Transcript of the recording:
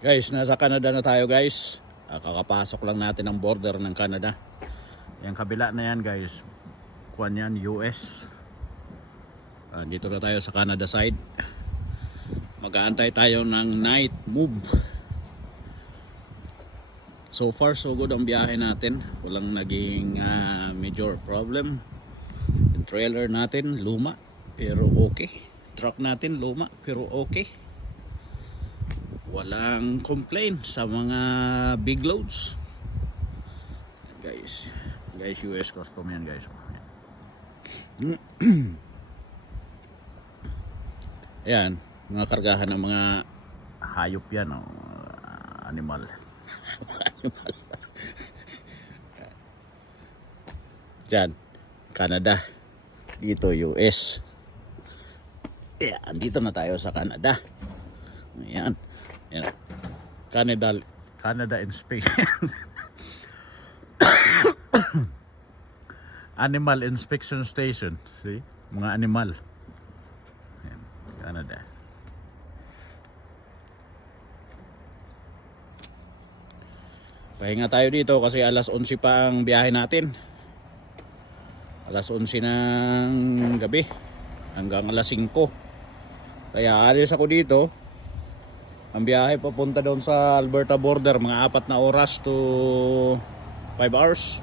Guys, nasa Canada na tayo guys. Kakapasok lang natin ang border ng Canada. Yung kabila na yan guys, kuwan yan, US. Dito na tayo sa Canada side. Mag-aantay tayo ng night move. So far so good ang biyahe natin. Walang naging major problem. Yung trailer natin luma pero okay. Truck natin luma pero okay. Walang complaint sa mga big loads. Guys, US custom yan guys. Ayan, mga kargahan ng mga hayop yan, oh. Animal. Animal. Diyan, Canada. Dito, US. Ayan, dito na tayo sa Canada. Ayan. Ayan. Canada inspection. Animal inspection station. See? Mga animal. Ayan, Canada. Pahinga tayo dito kasi alas 11 pa ang biyahe natin. Alas 11 ng gabi hanggang alas 5. Kaya alis ako dito. Ang biyahe papunta doon sa Alberta border mga 4 na oras to 5 hours.